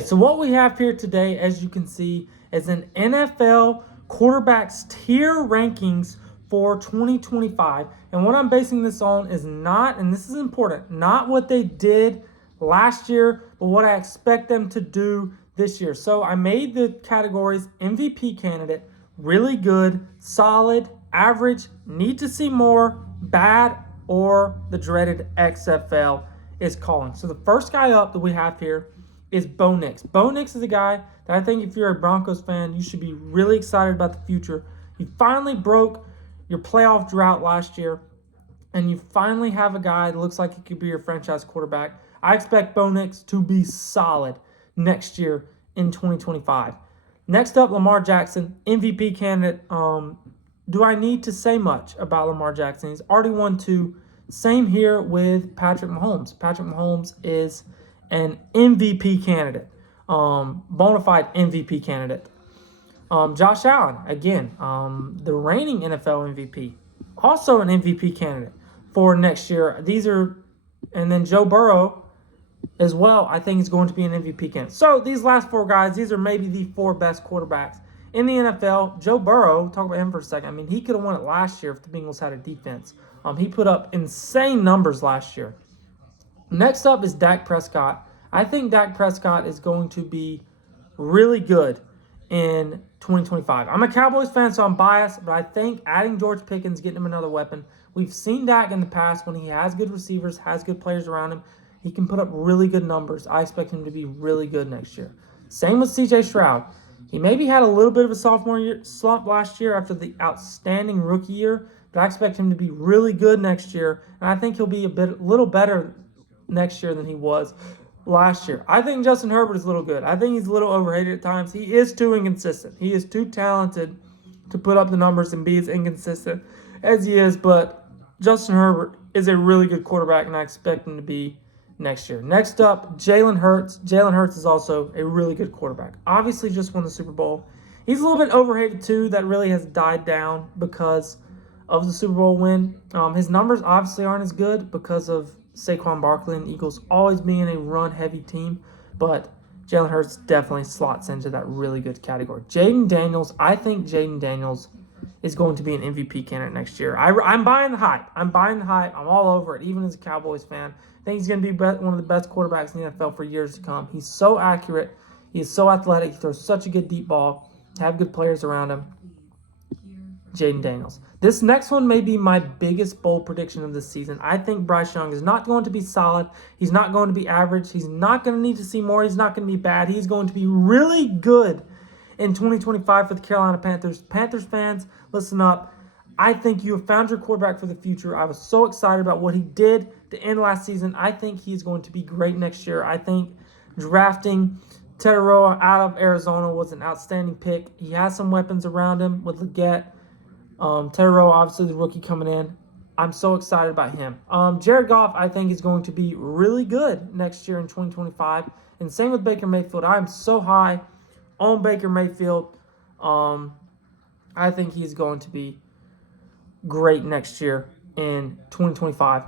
So what we have here today, as you can see, is an NFL quarterbacks tier rankings for 2025. And what I'm basing this on is not, and this is important, not what they did last year, but what I expect them to do this year. So I made the categories MVP candidate, really good, solid, average, need to see more, bad, or the dreaded XFL is calling. So the first guy up that we have here is Bo Nix. Bo Nix is a guy that I think if you're a Broncos fan, you should be really excited about the future. You finally broke your playoff drought last year, and you finally have a guy that looks like he could be your franchise quarterback. I expect Bo Nix to be solid next year in 2025. Next up, Lamar Jackson, MVP candidate. Do I need to say much about Lamar Jackson? He's already won 2. Same here with Patrick Mahomes. Patrick Mahomes is an MVP candidate, bona fide MVP candidate. Josh Allen, again, the reigning NFL MVP, also an MVP candidate for next year. And then Joe Burrow as well, I think is going to be an MVP candidate. So these last 4 guys, these are maybe the 4 best quarterbacks in the NFL. Joe Burrow, talk about him for a second. I mean, he could have won it last year if the Bengals had a defense. He put up insane numbers last year. Next up is Dak Prescott. I think Dak Prescott is going to be really good in 2025. I'm a Cowboys fan, so I'm biased, but I think adding George Pickens, getting him another weapon. We've seen Dak in the past when he has good receivers, has good players around him. He can put up really good numbers. I expect him to be really good next year. Same with CJ Stroud. He maybe had a little bit of a sophomore slump last year after the outstanding rookie year, but I expect him to be really good next year, and I think he'll be a little better next year than he was last year. I think Justin Herbert is a little good. I think he's a little overrated at times. He is too inconsistent. He is too talented to put up the numbers and be as inconsistent as he is, but Justin Herbert is a really good quarterback, and I expect him to be next year. Next up, Jalen Hurts. Jalen Hurts is also a really good quarterback. Obviously just won the Super Bowl. He's a little bit overrated too. That really has died down because of the Super Bowl win. His numbers obviously aren't as good because of Saquon Barkley and the Eagles always being a run-heavy team, but Jalen Hurts definitely slots into that really good category. Jayden Daniels, I think Jayden Daniels is going to be an MVP candidate next year. I'm buying the hype. I'm all over it, even as a Cowboys fan. I think he's going to be one of the best quarterbacks in the NFL for years to come. He's so accurate. He is so athletic. He throws such a good deep ball. Have good players around him. Jayden Daniels. This next one may be my biggest bold prediction of this season. I think Bryce Young is not going to be solid. He's not going to be average. He's not going to need to see more. He's not going to be bad. He's going to be really good in 2025 for the Carolina Panthers. Panthers fans, listen up. I think you have found your quarterback for the future. I was so excited about what he did to end last season. I think he's going to be great next year. I think drafting Tedoroa out of Arizona was an outstanding pick. He has some weapons around him with Leggett. Tedoroa, obviously the rookie coming in. I'm so excited about him. Jared Goff, I think, is going to be really good next year in 2025. And same with Baker Mayfield. I'm so high on Baker Mayfield. I think he's going to be great next year in 2025.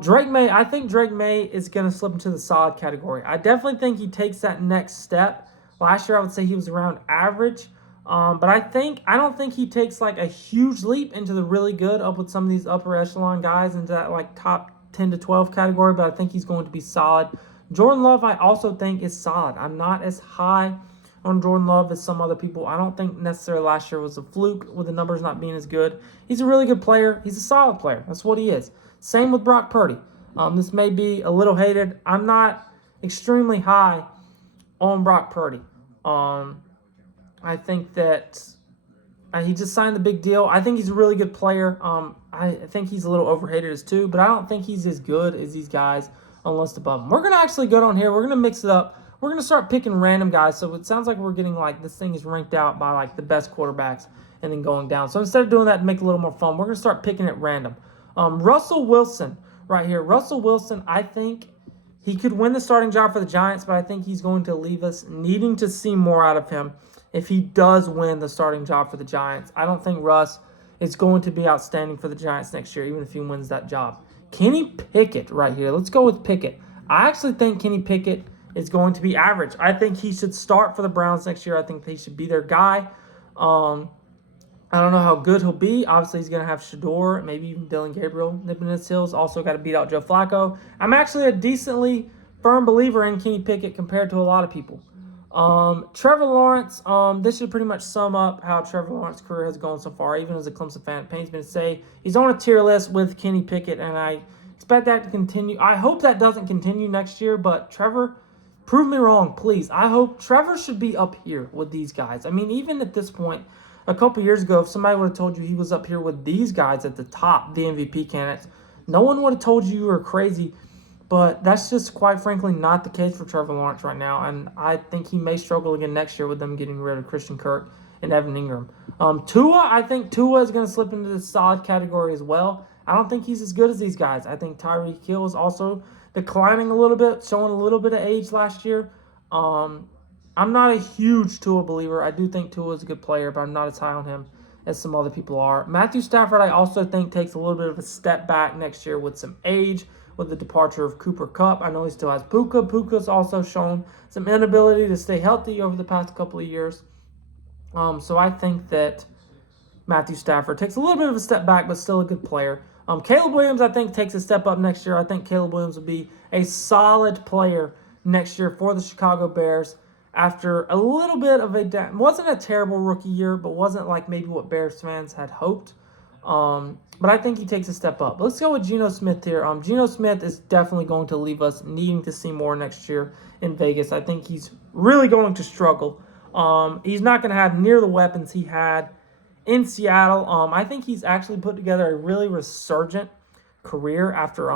Drake May, I think Drake May is going to slip into the solid category. I definitely think he takes that next step. Last year, I would say he was around average. But I don't think he takes like a huge leap into the really good up with some of these upper echelon guys into that like top 10 to 12 category, but I think he's going to be solid. Jordan Love, I also think is solid. I'm not as high on Jordan Love as some other people. I don't think necessarily last year was a fluke with the numbers not being as good. He's a really good player. He's a solid player. That's what he is. Same with Brock Purdy. This may be a little hated. I'm not extremely high on Brock Purdy. I think that he just signed the big deal. I think he's a really good player. I think he's a little overhated as too, but I don't think he's as good as these guys on the list above him. We're going to actually go down here. We're going to mix it up. We're going to start picking random guys. So it sounds like we're getting like this thing is ranked out by like the best quarterbacks and then going down. So instead of doing that to make it a little more fun, we're going to start picking at random. Russell Wilson right here. Russell Wilson, I think he could win the starting job for the Giants, but I think he's going to leave us needing to see more out of him if he does win the starting job for the Giants. I don't think Russ is going to be outstanding for the Giants next year, even if he wins that job. Kenny Pickett right here. Let's go with Pickett. I actually think Kenny Pickett is going to be average. I think he should start for the Browns next year. I think he should be their guy. I don't know how good he'll be. Obviously, he's going to have Shador, maybe even Dylan Gabriel nipping his heels. Also got to beat out Joe Flacco. I'm actually a decently firm believer in Kenny Pickett compared to a lot of people. Trevor Lawrence, this should pretty much sum up how Trevor Lawrence's career has gone so far, even as a Clemson fan. It pains me to say he's on a tier list with Kenny Pickett, and I expect that to continue. I hope that doesn't continue next year, but Trevor, prove me wrong, please. I hope Trevor should be up here with these guys. I mean, even at this point, a couple years ago, if somebody would have told you he was up here with these guys at the top, the MVP candidates, no one would have told you were crazy. But that's just, quite frankly, not the case for Trevor Lawrence right now. And I think he may struggle again next year with them getting rid of Christian Kirk and Evan Ingram. Tua, I think Tua is going to slip into the solid category as well. I don't think he's as good as these guys. I think Tyreek Hill is also declining a little bit, showing a little bit of age last year. I'm not a huge Tua believer. I do think Tua is a good player, but I'm not as high on him as some other people are. Matthew Stafford, I also think, takes a little bit of a step back next year with some age, with the departure of Cooper Kupp. I know he still has Puka. Puka's also shown some inability to stay healthy over the past couple of years. So I think that Matthew Stafford takes a little bit of a step back, but still a good player. Caleb Williams, I think, takes a step up next year. I think Caleb Williams will be a solid player next year for the Chicago Bears after a little bit of wasn't a terrible rookie year, but wasn't like maybe what Bears fans had hoped. But I think he takes a step up. Let's go with Geno Smith here. Geno Smith is definitely going to leave us needing to see more next year in Vegas. I think he's really going to struggle. He's not going to have near the weapons he had in Seattle. I think he's actually put together a really resurgent career after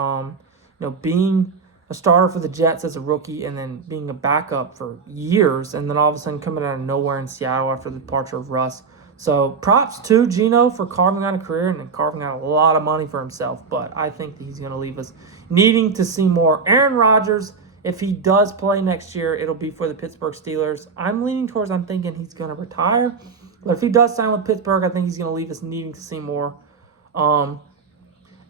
being a starter for the Jets as a rookie and then being a backup for years, and then all of a sudden coming out of nowhere in Seattle after the departure of Russ. So props to Geno for carving out a career and then carving out a lot of money for himself. But I think that he's going to leave us needing to see more. Aaron Rodgers, if he does play next year, it'll be for the Pittsburgh Steelers. I'm thinking he's going to retire. But if he does sign with Pittsburgh, I think he's going to leave us needing to see more.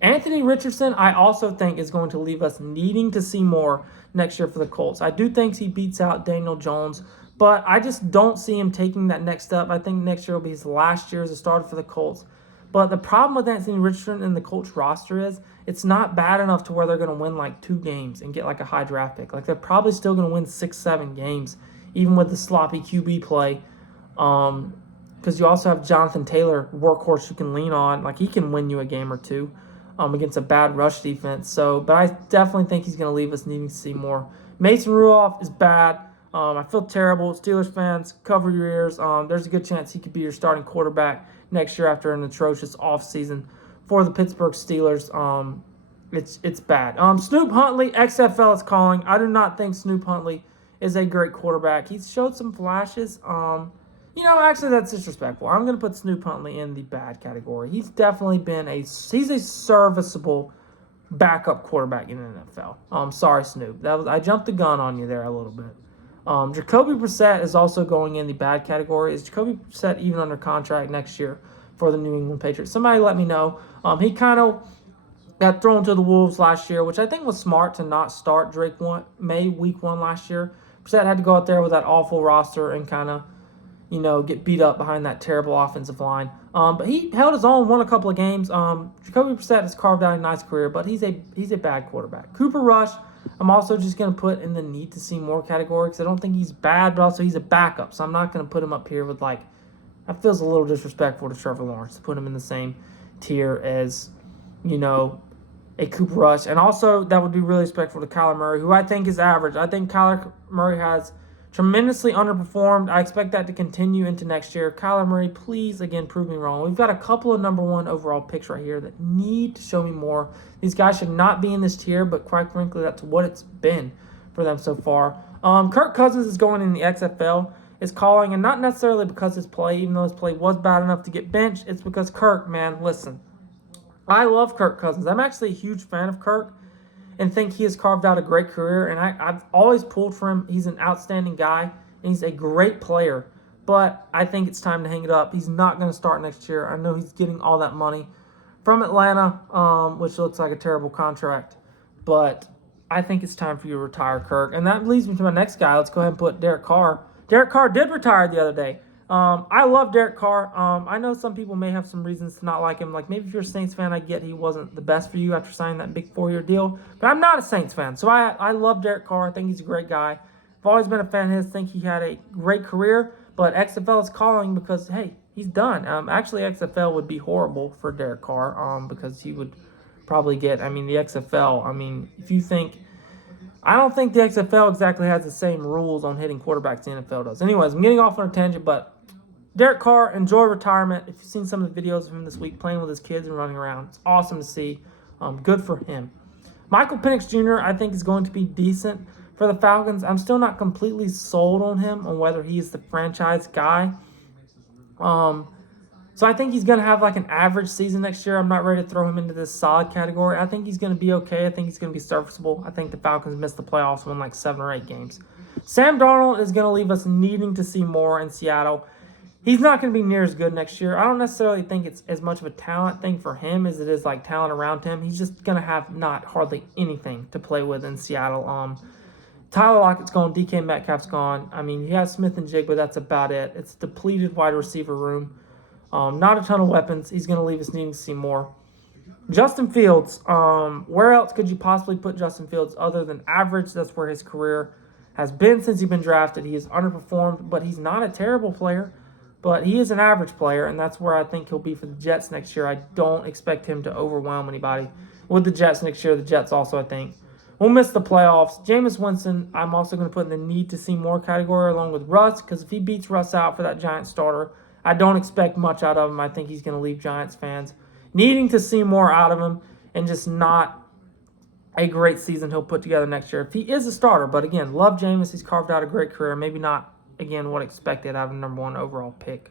Anthony Richardson, I also think, is going to leave us needing to see more next year for the Colts. I do think he beats out Daniel Jones, but I just don't see him taking that next step. I think next year will be his last year as a starter for the Colts. But the problem with Anthony Richardson and the Colts roster is it's not bad enough to where they're going to win like 2 games and get like a high draft pick. Like they're probably still going to win 6-7 games, even with the sloppy QB play. Because you also have Jonathan Taylor, workhorse you can lean on. Like he can win you a game or 2 against a bad rush defense. But I definitely think he's going to leave us needing to see more. Mason Rudolph is bad. I feel terrible. Steelers fans, cover your ears. There's a good chance he could be your starting quarterback next year after an atrocious offseason for the Pittsburgh Steelers. It's bad. Snoop Huntley, XFL is calling. I do not think Snoop Huntley is a great quarterback. He's showed some flashes. Actually that's disrespectful. I'm going to put Snoop Huntley in the bad category. He's definitely been he's a serviceable backup quarterback in the NFL. Sorry, Snoop. I jumped the gun on you there a little bit. Jacoby Brissett is also going in the bad category. Is Jacoby Brissett even under contract next year for the New England Patriots? Somebody let me know. He kind of got thrown to the Wolves last year, which I think was smart to not start Drake week 1 last year. Brissett had to go out there with that awful roster and kind of, get beat up behind that terrible offensive line. But he held his own, won a couple of games. Jacoby Brissett has carved out a nice career, but he's a bad quarterback. Cooper Rush, I'm also just going to put in the need to see more category because I don't think he's bad, but also he's a backup. So I'm not going to put him up here with that feels a little disrespectful to Trevor Lawrence to put him in the same tier as, a Cooper Rush. And also that would be really respectful to Kyler Murray, who I think is average. I think Kyler Murray has tremendously underperformed. I expect that to continue into next year. Kyler Murray, please, again, prove me wrong. We've got a couple of number 1 overall picks right here that need to show me more. These guys should not be in this tier, but quite frankly, that's what it's been for them so far. Kirk Cousins is going in the XFL, is calling, and not necessarily because his play, even though his play was bad enough to get benched, it's because Kirk, man, listen. I love Kirk Cousins. I'm actually a huge fan of Kirk and think he has carved out a great career, and I've always pulled for him. He's an outstanding guy, and he's a great player, but I think it's time to hang it up. He's not going to start next year. I know he's getting all that money from Atlanta, which looks like a terrible contract, but I think it's time for you to retire, Kirk. And that leads me to my next guy. Let's go ahead and put Derek Carr. Derek Carr did retire the other day. I love Derek Carr. I know some people may have some reasons to not like him. Like maybe if you're a Saints fan, I get he wasn't the best for you after signing that big 4-year deal. But I'm not a Saints fan, so I love Derek Carr. I think he's a great guy. I've always been a fan of his. Think he had a great career, but XFL is calling because hey, he's done. Actually, XFL would be horrible for Derek Carr. Because he would probably get. I mean, the XFL. I mean, if you think. I don't think the XFL exactly has the same rules on hitting quarterbacks the NFL does. Anyways, I'm getting off on a tangent, but Derek Carr, enjoy retirement. If you've seen some of the videos of him this week playing with his kids and running around, it's awesome to see. Good for him. Michael Penix Jr., I think, is going to be decent for the Falcons. I'm still not completely sold on him, on whether he is the franchise guy. So I think he's going to have like an average season next year. I'm not ready to throw him into this solid category. I think he's going to be okay. I think he's going to be serviceable. I think the Falcons missed the playoffs, won like 7 or 8 games. Sam Darnold is going to leave us needing to see more in Seattle. He's not going to be near as good next year. I don't necessarily think it's as much of a talent thing for him as it is like talent around him. He's just going to have not hardly anything to play with in Seattle. Tyler Lockett's gone. DK Metcalf's gone. I mean, he has Smith and Jig, but that's about it. It's a depleted wide receiver room. Not a ton of weapons. He's going to leave us needing to see more. Justin Fields. Where else could you possibly put Justin Fields other than average? That's where his career has been since he's been drafted. He has underperformed, but he's not a terrible player. But he is an average player, and that's where I think he'll be for the Jets next year. I don't expect him to overwhelm anybody with the Jets next year. The Jets also, I think, will miss the playoffs. Jameis Winston, I'm also going to put in the need to see more category along with Russ, because if he beats Russ out for that Giants starter, I don't expect much out of him. I think he's going to leave Giants fans needing to see more out of him and just not a great season he'll put together next year if he is a starter. But again, love Jameis. He's carved out a great career. Maybe not, again, what expected out of a number 1 overall pick.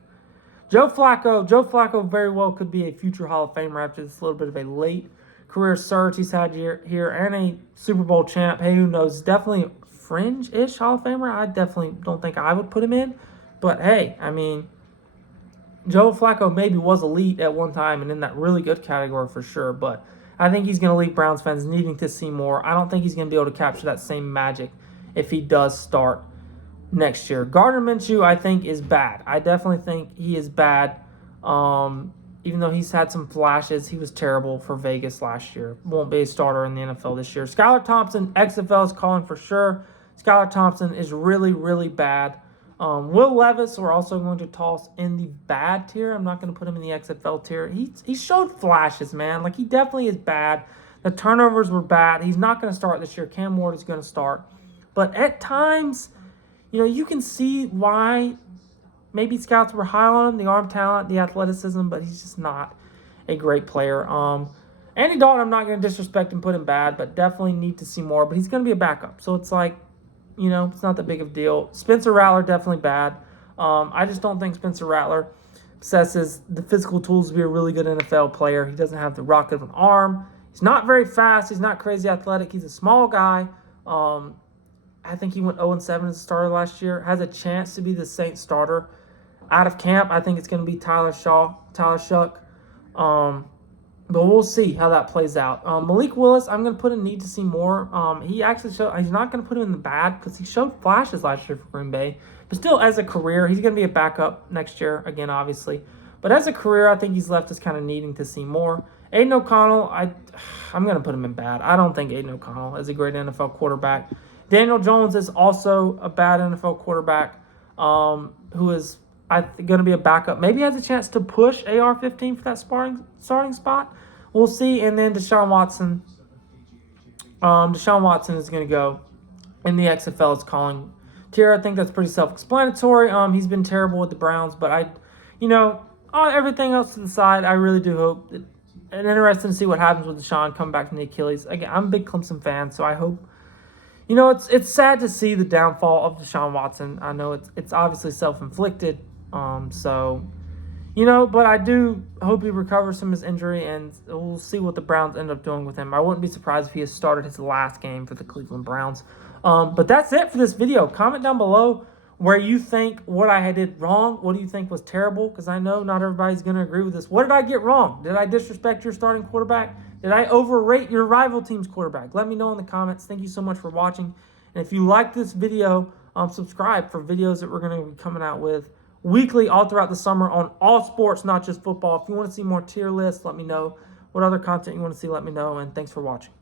Joe Flacco very well could be a future Hall of Famer after this little bit of a late career surge he's had here and a Super Bowl champ. Hey, who knows? Definitely fringe-ish Hall of Famer. I definitely don't think I would put him in. But hey, I mean, Joe Flacco maybe was elite at one time and in that really good category for sure, but I think he's going to leave Browns fans needing to see more. I don't think he's going to be able to capture that same magic if he does start next year. Gardner Minshew, I think, is bad. I definitely think he is bad. Even though he's had some flashes, he was terrible for Vegas last year. Won't be a starter in the NFL this year. Skylar Thompson, XFL is calling for sure. Skylar Thompson is really, really bad. Will Levis, we're also going to toss in the bad tier. I'm not going to put him in the XFL tier. He showed flashes, man. Like, he definitely is bad. The turnovers were bad. He's not going to start this year. Cam Ward is going to start. But at times, you can see why maybe scouts were high on him, the arm talent, the athleticism, but he's just not a great player. Andy Dalton, I'm not going to disrespect and put him bad, but definitely need to see more. But he's going to be a backup. So it's like, it's not that big of a deal. Spencer Rattler, definitely bad. I just don't think Spencer Rattler possesses the physical tools to be a really good NFL player. He doesn't have the rocket of an arm. He's not very fast. He's not crazy athletic. He's a small guy. I think he went 0-7 as a starter last year. Has a chance to be the Saints starter. Out of camp, I think it's going to be Tyler Shuck. But we'll see how that plays out. Malik Willis, I'm going to put a need to see more. He actually showed, he's not going to put him in the bad because he showed flashes last year for Green Bay. But still, as a career, he's going to be a backup next year, again, obviously. But as a career, I think he's left us kind of needing to see more. Aiden O'Connell, I'm going to put him in bad. I don't think Aiden O'Connell is a great NFL quarterback. Daniel Jones is also a bad NFL quarterback who is going to be a backup. Maybe has a chance to push AR-15 for that starting spot. We'll see. And then Deshaun Watson. Deshaun Watson is going to go in the XFL is calling tier. I think that's pretty self-explanatory. He's been terrible with the Browns, but everything else to the side, I really do hope that, and interesting to see what happens with Deshaun coming back from the Achilles. Again, I'm a big Clemson fan, so I hope. It's sad to see the downfall of Deshaun Watson. I know it's obviously self-inflicted. But I do hope he recovers from his injury, and we'll see what the Browns end up doing with him. I wouldn't be surprised if he has started his last game for the Cleveland Browns. But that's it for this video. Comment down below where you think what I did wrong. What do you think was terrible? Because I know not everybody's going to agree with this. What did I get wrong? Did I disrespect your starting quarterback? Did I overrate your rival team's quarterback? Let me know in the comments. Thank you so much for watching. And if you like this video, subscribe for videos that we're going to be coming out with weekly all throughout the summer on all sports, not just football. If you want to see more tier lists, let me know. What other content you want to see, let me know. And thanks for watching.